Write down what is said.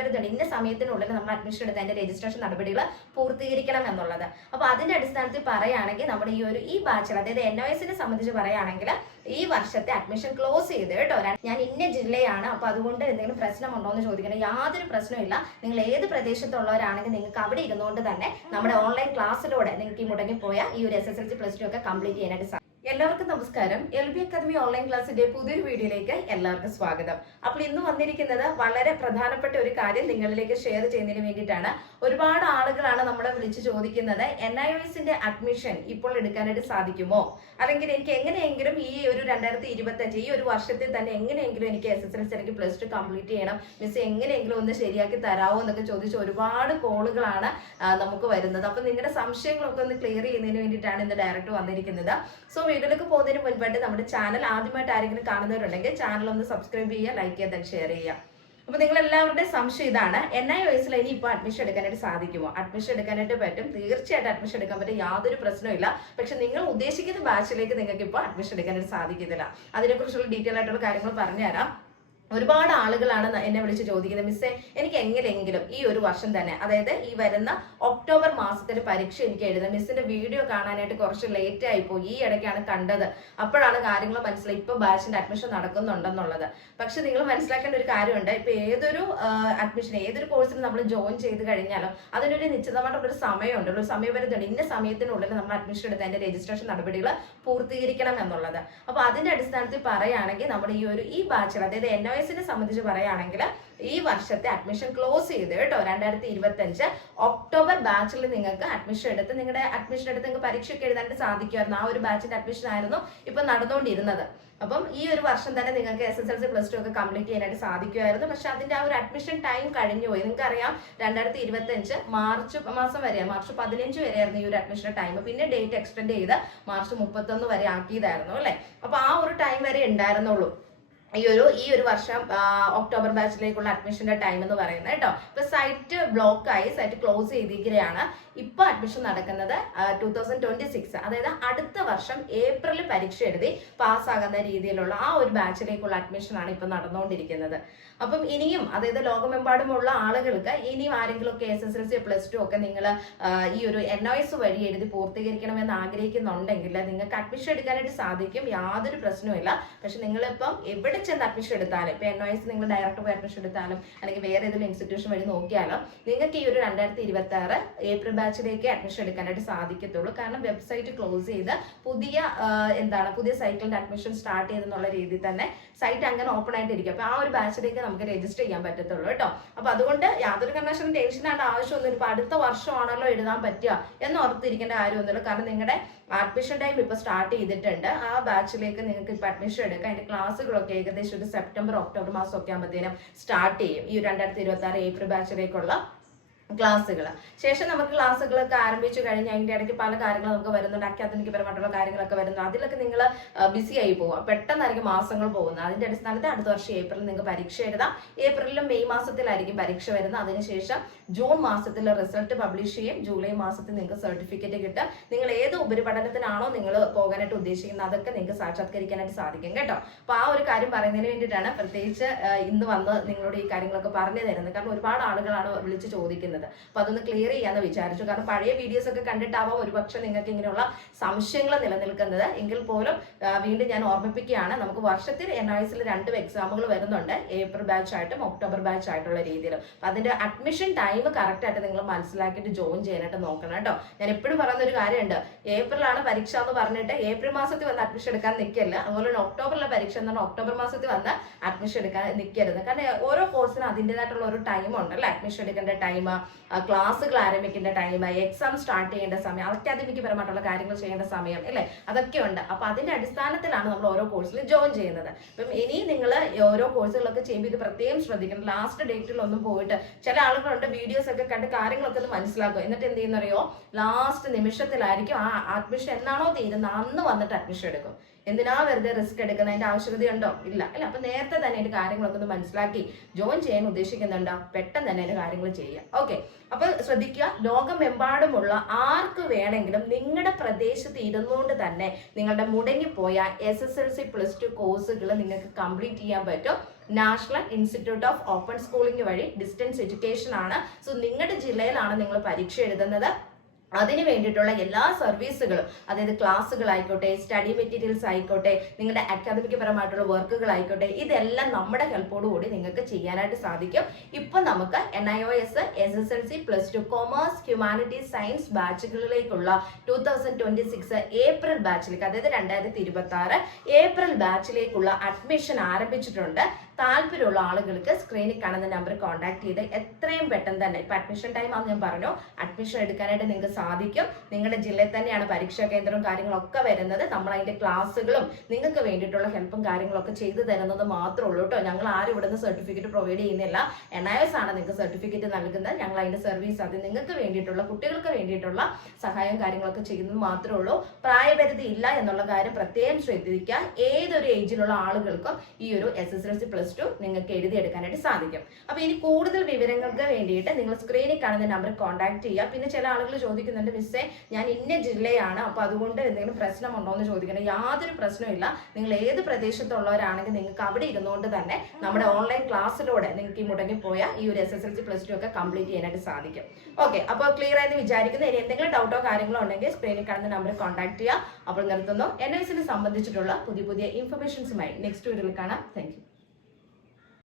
വരുന്നുണ്ട്. ഇന്ന സമയത്തിനുള്ളിൽ നമ്മൾ അഡ്മിഷൻ എടുത്ത് അതിന്റെ രജിസ്ട്രേഷൻ നടപടികൾ പൂർത്തീകരിക്കണം എന്നുള്ളത്. അപ്പൊ അതിന്റെ അടിസ്ഥാനത്തിൽ പറയുകയാണെങ്കിൽ നമ്മുടെ ഈ ബാച്ചിൽ, അതായത് NOSനെ സംബന്ധിച്ച് പറയുകയാണെങ്കിൽ ഈ വർഷത്തെ അഡ്മിഷൻ ക്ലോസ് ചെയ്ത് കേട്ടോ. ഞാൻ ഇന്ന ജില്ലയാണ്, അപ്പൊ അതുകൊണ്ട് എന്തെങ്കിലും പ്രശ്നമുണ്ടോ എന്ന് ചോദിക്കണം. യാതൊരു പ്രശ്നമില്ല. നിങ്ങൾ ഏത് പ്രദേശത്തുള്ളവരാണെങ്കിൽ നിങ്ങൾക്ക് അവിടെ ഇരുന്നുകൊണ്ട് തന്നെ നമ്മുടെ ഓൺലൈൻ ക്ലാസ്സിലൂടെ നിങ്ങൾക്ക് ഈ മുടങ്ങിപ്പോയ ഈ ഒരു SSLC+2 ഒക്കെ കംപ്ലീറ്റ് ചെയ്യാനായിട്ട് സാധിക്കും. എല്ലാവർക്കും നമസ്കാരം. LB അക്കാദമി ഓൺലൈൻ ക്ലാസ്സിന്റെ പുതിയൊരു വീഡിയോയിലേക്ക് എല്ലാവർക്കും സ്വാഗതം. അപ്പോൾ ഇന്ന് വന്നിരിക്കുന്നത് വളരെ പ്രധാനപ്പെട്ട ഒരു കാര്യം നിങ്ങളിലേക്ക് ഷെയർ ചെയ്യുന്നതിന് വേണ്ടിയിട്ടാണ്. ഒരുപാട് ആളുകളാണ് നമ്മളെ വിളിച്ച് ചോദിക്കുന്നത്, NIOSന്റെ അഡ്മിഷൻ ഇപ്പോൾ എടുക്കാനായിട്ട് സാധിക്കുമോ, അല്ലെങ്കിൽ എനിക്ക് എങ്ങനെയെങ്കിലും ഈ ഒരു 2025 ഈ ഒരു വർഷത്തിൽ തന്നെ എങ്ങനെയെങ്കിലും എനിക്ക് SSLC അല്ലെങ്കിൽ +2 കംപ്ലീറ്റ് ചെയ്യണം, മിസ് എങ്ങനെയെങ്കിലും ഒന്ന് ശരിയാക്കി തരാമോ എന്നൊക്കെ ചോദിച്ച് ഒരുപാട് കോളുകളാണ് നമുക്ക് വരുന്നത്. അപ്പൊ നിങ്ങളുടെ സംശയങ്ങളൊക്കെ ഒന്ന് ക്ലിയർ ചെയ്യുന്നതിന് വേണ്ടിയിട്ടാണ് ഇന്ന് ഡയറക്റ്റ് വന്നിരിക്കുന്നത്. സോ വീഡിയോയിലേക്ക് പോകുന്നതിന് മുൻപായിട്ട് നമ്മുടെ ചാനൽ ആദ്യമായിട്ട് ആരെങ്കിലും കാണുന്നവരുണ്ടെങ്കിൽ ചാനൽ ഒന്ന് സബ്സ്ക്രൈബ് ചെയ്യുക, ലൈക്ക് ചെയ്യുക, then ഷെയർ ചെയ്യുക. അപ്പൊ നിങ്ങൾ എല്ലാവരുടെയും സംശയം ഇതാണ്, NIOSൽ ഇനി ഇപ്പോൾ അഡ്മിഷൻ എടുക്കാനായിട്ട് സാധിക്കുമോ? അഡ്മിഷൻ എടുക്കാനായിട്ട് പറ്റും, തീർച്ചയായിട്ടും അഡ്മിഷൻ എടുക്കാൻ പറ്റും, യാതൊരു പ്രശ്നമില്ല. പക്ഷെ നിങ്ങൾ ഉദ്ദേശിക്കുന്ന ബാച്ചിലേക്ക് നിങ്ങൾക്ക് ഇപ്പോൾ അഡ്മിഷൻ എടുക്കാനായിട്ട് സാധിക്കുന്നില്ല. അതിനെക്കുറിച്ചുള്ള ഡീറ്റെയിൽ ആയിട്ടുള്ള കാര്യങ്ങൾ പറഞ്ഞുതരാം. ഒരുപാട് ആളുകളാണ് എന്നെ വിളിച്ച് ചോദിക്കുന്നത്, മിസ്സേ എനിക്ക് എങ്ങനെയെങ്കിലും ഈ ഒരു വർഷം തന്നെ, അതായത് ഈ വരുന്ന ഒക്ടോബർ മാസത്തിൽ പരീക്ഷ എനിക്ക് എഴുതാം, മിസ്സിന്റെ വീഡിയോ കാണാനായിട്ട് കുറച്ച് ലേറ്റ് ആയിപ്പോയി, ഈ ഇടയ്ക്കാണ് കണ്ടത്, അപ്പോഴാണ് കാര്യങ്ങൾ മനസ്സിലായി ഇപ്പൊ ബാച്ചിന്റെ അഡ്മിഷൻ നടക്കുന്നുണ്ടെന്നുള്ളത്. പക്ഷെ നിങ്ങൾ മനസ്സിലാക്കേണ്ട ഒരു കാര്യമുണ്ട്, ഇപ്പൊ ഏതൊരു അഡ്മിഷൻ ഏതൊരു കോഴ്സിന് നമ്മൾ ജോയിൻ ചെയ്ത് കഴിഞ്ഞാലും അതിനൊരു നിശ്ചിതമായിട്ടുള്ളൊരു സമയമുണ്ട്, ഒരു സമയപരിധിയുണ്ട്. ഇന്ന സമയത്തിനുള്ളിൽ നമ്മൾ അഡ്മിഷൻ എടുത്ത് അതിന്റെ രജിസ്ട്രേഷൻ നടപടികൾ പൂർത്തീകരിക്കണം എന്നുള്ളത്. അപ്പൊ അതിന്റെ അടിസ്ഥാനത്തിൽ പറയുകയാണെങ്കിൽ നമ്മുടെ ഈ ബാച്ചിൽ, അതായത് NOSനെ സംബന്ധിച്ച് പറയുകയാണെങ്കിൽ ഈ വർഷത്തെ അഡ്മിഷൻ ക്ലോസ് ചെയ്ത് കേട്ടോ. 2025 ഒക്ടോബർ ബാച്ചിൽ നിങ്ങൾക്ക് അഡ്മിഷൻ എടുത്ത് നിങ്ങൾക്ക് പരീക്ഷയൊക്കെ എഴുതാനായിട്ട് സാധിക്കുമായിരുന്നു. ആ ഒരു ബാച്ചിന്റെ അഡ്മിഷൻ ആയിരുന്നു ഇപ്പൊ നടന്നുകൊണ്ടിരുന്നത്. അപ്പം ഈ ഒരു വർഷം തന്നെ നിങ്ങൾക്ക് SSLC +2 ഒക്കെ കംപ്ലീറ്റ് ചെയ്യാനായിട്ട് സാധിക്കുമായിരുന്നു. പക്ഷെ അതിന്റെ ആ ഒരു അഡ്മിഷൻ ടൈം കഴിഞ്ഞു പോയി. നിങ്ങൾക്ക് അറിയാം, 2025 മാർച്ച് മാസം വരെ, മാർച്ച് 15 വരെയായിരുന്നു ഈ ഒരു അഡ്മിഷൻ ടൈം. പിന്നെ ഡേറ്റ് എക്സ്റ്റെൻഡ് ചെയ്ത് മാർച്ച് 31 വരെ ആക്കിയതായിരുന്നു അല്ലെ. അപ്പൊ ആ ഒരു ടൈം വരെ ഉണ്ടായിരുന്നുള്ളൂ ഈ ഒരു വർഷം ഒക്ടോബർ ബാച്ചിലേക്കുള്ള അഡ്മിഷന്റെ ടൈം എന്ന് പറയുന്നത് കേട്ടോ. ഇപ്പൊ സൈറ്റ് ബ്ലോക്ക് ആയി, സൈറ്റ് ക്ലോസ് ചെയ്തിരിക്കുകയാണ്. ഇപ്പൊ അഡ്മിഷൻ നടക്കുന്നത് 2026, അതായത് അടുത്ത വർഷം ഏപ്രിലിൽ പരീക്ഷ എഴുതി പാസ്സാകുന്ന രീതിയിലുള്ള ആ ഒരു ബാച്ചിലേക്കുള്ള അഡ്മിഷൻ ആണ് ഇപ്പൊ നടന്നുകൊണ്ടിരിക്കുന്നത്. അപ്പം ഇനിയും, അതായത് ലോകമെമ്പാടുമുള്ള ആളുകൾക്ക് ഇനിയും ആരെങ്കിലും ഒക്കെ SSLC +2 ഒക്കെ നിങ്ങൾ ഈ ഒരു NOS വഴി എഴുതി പൂർത്തീകരിക്കണമെന്ന് ആഗ്രഹിക്കുന്നുണ്ടെങ്കിൽ നിങ്ങൾക്ക് അഡ്മിഷൻ എടുക്കാനായിട്ട് സാധിക്കും, യാതൊരു പ്രശ്നവുമില്ല. പക്ഷെ നിങ്ങളിപ്പം എവിടെ ചെന്ന് അഡ്മിഷൻ എടുത്താലും, ഇപ്പൊ NOS നിങ്ങൾ ഡയറക്റ്റ് പോയി അഡ്മിഷൻ എടുത്താലും അല്ലെങ്കിൽ വേറെ ഏതെങ്കിലും ഇൻസ്റ്റിറ്റ്യൂഷൻ വഴി നോക്കിയാലും നിങ്ങൾക്ക് ഈ ഒരു 2026 ഏപ്രിൽ ബാച്ചിലേക്ക് അഡ്മിഷൻ എടുക്കാനായിട്ട് സാധിക്കത്തുള്ളൂ. കാരണം വെബ്സൈറ്റ് ക്ലോസ് ചെയ്ത് പുതിയ സൈക്കിളിന്റെ അഡ്മിഷൻ സ്റ്റാർട്ട് ചെയ്തെന്നുള്ള രീതിയിൽ തന്നെ സൈറ്റ് അങ്ങനെ ഓപ്പൺ ആയിട്ടിരിക്കും. അപ്പൊ ആ ഒരു ബാച്ചിലേക്ക് നമുക്ക് രജിസ്റ്റർ ചെയ്യാൻ പറ്റത്തുള്ളൂ കേട്ടോ. അപ്പൊ അതുകൊണ്ട് യാതൊരു കാരണവശാലും ടെൻഷൻ ആവേണ്ട ആവശ്യമൊന്നുമില്ല. ഇപ്പൊ അടുത്ത വർഷമാണല്ലോ എഴുതാൻ പറ്റുക എന്ന് ഓർത്തിരിക്കേണ്ട കാര്യമൊന്നുമില്ല. കാരണം നിങ്ങളുടെ അഡ്മിഷൻ ടൈം ഇപ്പൊ സ്റ്റാർട്ട് ചെയ്തിട്ടുണ്ട്. ആ ബാച്ചിലേക്ക് നിങ്ങൾക്ക് ഇപ്പൊ അഡ്മിഷൻ എടുക്കാം. അതിന്റെ ക്ലാസ്സുകളൊക്കെ ഏകദേശം ഒരു സെപ്റ്റംബർ ഒക്ടോബർ മാസം ഒക്കെ ആകുമ്പോഴത്തേനും സ്റ്റാർട്ട് ചെയ്യും. ഈ 2026 ഏപ്രിൽ ബാച്ചിലേക്കുള്ള ക്ലാസ്സുകൾ. ശേഷം നമുക്ക് ക്ലാസ്സുകളൊക്കെ ആരംഭിച്ചു കഴിഞ്ഞ് അതിന്റെ ഇടയ്ക്ക് പല കാര്യങ്ങളും നമുക്ക് വരുന്നുണ്ട്, അക്കാദമിക് പരമായിട്ടുള്ള കാര്യങ്ങളൊക്കെ വരുന്നുണ്ട്. അതിലൊക്കെ നിങ്ങൾ ബിസി ആയി പോവുക, പെട്ടെന്നായിരിക്കും മാസങ്ങൾ പോകുന്നത്. അതിന്റെ അടിസ്ഥാനത്തിൽ അടുത്ത വർഷം ഏപ്രിലിൽ നിങ്ങൾക്ക് പരീക്ഷ എഴുതാം. ഏപ്രിലും മെയ് മാസത്തിലായിരിക്കും പരീക്ഷ വരുന്നത്. അതിനുശേഷം ജൂൺ മാസത്തിൽ റിസൾട്ട് പബ്ലിഷ് ചെയ്യും. ജൂലൈ മാസത്തിൽ നിങ്ങൾക്ക് സർട്ടിഫിക്കറ്റ് കിട്ടും. നിങ്ങൾ ഏത് ഉപരിപഠനത്തിനാണോ നിങ്ങൾ പോകാനായിട്ട് ഉദ്ദേശിക്കുന്നത് അതൊക്കെ നിങ്ങൾക്ക് സാക്ഷാത്കരിക്കാനായിട്ട് സാധിക്കും കേട്ടോ. അപ്പൊ ആ ഒരു കാര്യം പറയുന്നതിന് വേണ്ടിയിട്ടാണ് പ്രത്യേകിച്ച് ഇന്ന് വന്ന് നിങ്ങളോട് ഈ കാര്യങ്ങളൊക്കെ പറഞ്ഞു തരുന്നത്. കാരണം ഒരുപാട് ആളുകളാണ് വിളിച്ച് ചോദിക്കുന്നത്. അപ്പൊ അതൊന്ന് ക്ലിയർ ചെയ്യാന്ന് വിചാരിച്ചു. കാരണം പഴയ വീഡിയോസ് ഒക്കെ കണ്ടിട്ടാവാം ഒരുപക്ഷെ നിങ്ങൾക്ക് ഇങ്ങനെയുള്ള സംശയങ്ങൾ നിലനിൽക്കുന്നത്. എങ്കിൽ പോലും വീണ്ടും ഞാൻ ഓർമ്മിപ്പിക്കുകയാണ്, നമുക്ക് വർഷത്തിൽ NIOSൽ 2 എക്സാമുകൾ വരുന്നുണ്ട്, ഏപ്രിൽ ബാച്ച് ആയിട്ടും ഒക്ടോബർ ബാച്ച് ആയിട്ടുള്ള രീതിയിൽ. അപ്പൊ അതിന്റെ അഡ്മിഷൻ ടൈം കറക്റ്റ് ആയിട്ട് നിങ്ങൾ മനസ്സിലാക്കിയിട്ട് ജോയിൻ ചെയ്യാനായിട്ട് നോക്കണം കേട്ടോ. ഞാൻ എപ്പോഴും പറയുന്ന ഒരു കാര്യമുണ്ട്, ഏപ്രിലാണ് പരീക്ഷ എന്ന് പറഞ്ഞിട്ട് ഏപ്രിൽ മാസത്തിൽ വന്ന് അഡ്മിഷൻ എടുക്കാൻ നിൽക്കല്ല. അതുപോലെ തന്നെ ഒക്ടോബറിലെ പരീക്ഷ എന്ന് പറഞ്ഞാൽ ഒക്ടോബർ മാസത്തിൽ വന്ന് അഡ്മിഷൻ എടുക്കാൻ നിൽക്കരുത്. കാരണം ഓരോ കോഴ്സിനും അതിൻ്റെതായിട്ടുള്ള ഒരു ടൈം ഉണ്ടല്ലോ. അഡ്മിഷൻ എടുക്കേണ്ട ടൈം, ക്ലാസ്സുകൾ ആരംഭിക്കേണ്ട ടൈം, എക്സാം സ്റ്റാർട്ട് ചെയ്യേണ്ട സമയം, അക്കാദമിക് പരമായിട്ടുള്ള കാര്യങ്ങൾ ചെയ്യേണ്ട സമയം അല്ലേ, അതൊക്കെ ഉണ്ട്. അപ്പൊ അതിന്റെ അടിസ്ഥാനത്തിലാണ് നമ്മൾ ഓരോ കോഴ്സിൽ ജോയിൻ ചെയ്യുന്നത്. അപ്പം ഇനി നിങ്ങൾ ഓരോ കോഴ്സുകളൊക്കെ ചെയ്യുമ്പോൾ ഇത് പ്രത്യേകം ശ്രദ്ധിക്കണം. ലാസ്റ്റ് ഡേറ്റിൽ ഒന്നും പോയിട്ട്, ചില ആളുകളുണ്ട് വീഡിയോസ് ഒക്കെ കണ്ട് കാര്യങ്ങളൊക്കെ ഒന്ന് മനസ്സിലാക്കും, എന്നിട്ട് എന്ത് ചെയ്യുന്നറിയോ, ലാസ്റ്റ് നിമിഷത്തിലായിരിക്കും ആ അഡ്മിഷൻ എന്നാണോ തീരുന്നത് അന്ന് വന്നിട്ട് അഡ്മിഷൻ എടുക്കും. എന്തിനാ വെറുതെ റിസ്ക് എടുക്കുന്നതിന്റെ ആവശ്യകതയുണ്ടോ? ഇല്ല അല്ല. അപ്പൊ നേരത്തെ തന്നെ അതിന്റെ കാര്യങ്ങളൊക്കെ ഒന്ന് മനസ്സിലാക്കി ജോയിൻ ചെയ്യാൻ ഉദ്ദേശിക്കുന്നുണ്ടോ, പെട്ടെന്ന് തന്നെ അതിന്റെ കാര്യങ്ങൾ ചെയ്യുക. ഓക്കെ, അപ്പൊ ശ്രദ്ധിക്കുക, ലോകമെമ്പാടുമുള്ള ആർക്ക് വേണമെങ്കിലും നിങ്ങളുടെ പ്രദേശത്ത് ഇരുന്നുകൊണ്ട് തന്നെ നിങ്ങളുടെ മുടങ്ങിപ്പോയ SSLC+2 കോഴ്സുകൾ നിങ്ങൾക്ക് കംപ്ലീറ്റ് ചെയ്യാൻ പറ്റും. National institute of open schooling വഴി ഡിസ്റ്റൻസ് എഡ്യൂക്കേഷൻ ആണ്. സോ നിങ്ങളുടെ ജില്ലയിലാണ് നിങ്ങൾ പരീക്ഷ എഴുതുന്നത്. അതിന് വേണ്ടിയിട്ടുള്ള എല്ലാ സർവീസുകളും, അതായത് ക്ലാസ്സുകൾ ആയിക്കോട്ടെ, സ്റ്റഡി മെറ്റീരിയൽസ് ആയിക്കോട്ടെ, നിങ്ങളുടെ അക്കാദമിക് പരമായിട്ടുള്ള വർക്കുകൾ ആയിക്കോട്ടെ, ഇതെല്ലാം നമ്മുടെ ഹെൽപ്പോടുകൂടി നിങ്ങൾക്ക് ചെയ്യാനായിട്ട് സാധിക്കും. ഇപ്പൊ നമുക്ക് NIOS SSLC+2 commerce humanities science ബാച്ചുകളിലേക്കുള്ള 2026 ഏപ്രിൽ ബാച്ചിലേക്ക്, അതായത് 2026 ഏപ്രിൽ ബാച്ചിലേക്കുള്ള അഡ്മിഷൻ ആരംഭിച്ചിട്ടുണ്ട്. താല്പര്യമുള്ള ആളുകൾക്ക് സ്ക്രീനിൽ കാണുന്ന നമ്പർ കോൺടാക്ട് ചെയ്ത് എത്രയും പെട്ടെന്ന് തന്നെ, ഇപ്പൊ അഡ്മിഷൻ ടൈം ആണെന്ന് ഞാൻ പറഞ്ഞു, അഡ്മിഷൻ എടുക്കാനായിട്ട് നിങ്ങൾക്ക് സാധിക്കും. നിങ്ങളുടെ ജില്ലയിൽ തന്നെയാണ് പരീക്ഷാ കേന്ദ്രവും കാര്യങ്ങളൊക്കെ വരുന്നത്. നമ്മൾ അതിന്റെ ക്ലാസ്സുകളും നിങ്ങൾക്ക് വേണ്ടിയിട്ടുള്ള ഹെൽപ്പും കാര്യങ്ങളൊക്കെ ചെയ്തു തരുന്നത് മാത്രമേ ഉള്ളൂ കേട്ടോ. ഞങ്ങൾ ആരും ഇവിടുന്ന് സർട്ടിഫിക്കറ്റ് പ്രൊവൈഡ് ചെയ്യുന്നില്ല. NIOS ആണ് നിങ്ങൾക്ക് സർട്ടിഫിക്കറ്റ് നൽകുന്നത്. ഞങ്ങൾ അതിന്റെ സർവീസ്, അത് നിങ്ങൾക്ക് വേണ്ടിയിട്ടുള്ള, കുട്ടികൾക്ക് വേണ്ടിയിട്ടുള്ള സഹായവും കാര്യങ്ങളൊക്കെ ചെയ്യുന്നത് മാത്രമേ ഉള്ളൂ. പ്രായപരിധി ഇല്ല എന്നുള്ള കാര്യം പ്രത്യേകം ശ്രദ്ധിക്കുക. ഏതൊരു ഏജിലുള്ള ആളുകൾക്കും ഈ ഒരു SSLC+2 നിങ്ങൾക്ക് എഴുതിയെടുക്കാനായിട്ട് സാധിക്കും. അപ്പൊ ഇനി കൂടുതൽ വിവരങ്ങൾക്ക് വേണ്ടിയിട്ട് നിങ്ങൾ സ്ക്രീനിൽ കാണുന്ന നമ്പർ കോൺടാക്ട് ചെയ്യുക. പിന്നെ ചില ആളുകൾ ചോദിക്കുന്നുണ്ട്, മിസ്സേ ഞാൻ ഇന്ന ജില്ലയാണ്, അപ്പൊ അതുകൊണ്ട് എന്തെങ്കിലും പ്രശ്നമുണ്ടോ എന്ന് ചോദിക്കണം. യാതൊരു പ്രശ്നമില്ല. നിങ്ങൾ ഏത് പ്രദേശത്തുള്ളവരാണെങ്കിൽ നിങ്ങൾക്ക് അവിടെ ഇരുന്നുകൊണ്ട് തന്നെ നമ്മുടെ ഓൺലൈൻ ക്ലാസ്സിലൂടെ നിങ്ങൾക്ക് ഈ മുടങ്ങിപ്പോയ ഈ ഒരു SSLC+2 ഒക്കെ കംപ്ലീറ്റ് ചെയ്യാനായിട്ട് സാധിക്കും. ഓക്കെ, അപ്പോൾ ക്ലിയർ ആയെന്ന് വിചാരിക്കുന്നു. ഇനി എന്തെങ്കിലും ഡൗട്ടോ കാര്യങ്ങളോ ഉണ്ടെങ്കിൽ സ്ക്രീനിൽ കാണുന്ന നമ്പർ കോൺടാക്ട് ചെയ്യുക. അപ്പോൾ നിർത്തുന്നു. NIOS സംബന്ധിച്ചിട്ടുള്ള പുതിയ പുതിയ ഇൻഫർമേഷൻസുമായി നെക്സ്റ്റ് വീഡിയോയിൽ കാണാം. Thank you.